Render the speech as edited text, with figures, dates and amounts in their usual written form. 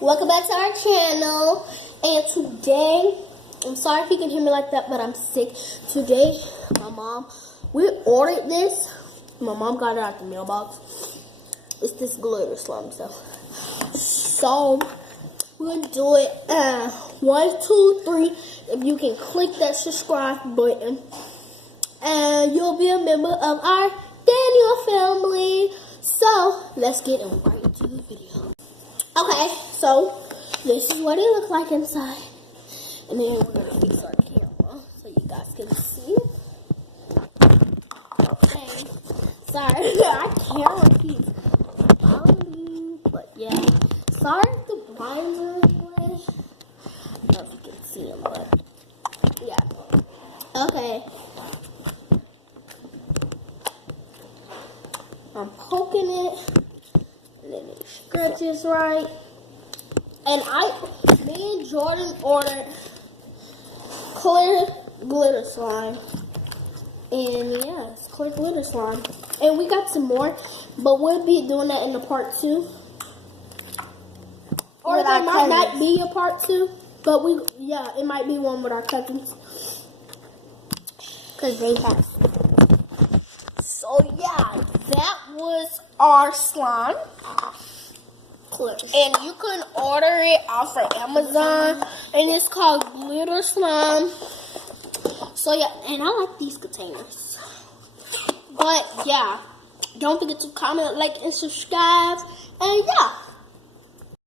welcome back to our channel. And today, I'm sorry if you can hear me like that, but I'm sick. Today, we ordered this. My mom got it out the mailbox. It's this glitter slime stuff. So, we're gonna do it 1, 2, 3. If you can click that subscribe button, and you'll be a member of our Daniel family. So, let's get right into the video. Okay, so this is what it looks like inside. And then we're gonna fix our camera so you guys can see. Okay. Sorry, our camera keeps following me. But yeah. Sorry if the blinds are in the way. I don't know if you can see them, but yeah. Okay. I'm poking it. And then it stretches right. And me and Jordan ordered clear glitter slime. And yeah, it's clear glitter slime. And we got some more, but we'll be doing that in the part 2. Or there might not be a part 2, but it might be one with our cousins. Because they have. So yeah, that was our slime. And you can order it off of Amazon. And it's called glitter slime. So yeah, and I like these containers. But yeah, don't forget to comment, like, and subscribe. And yeah.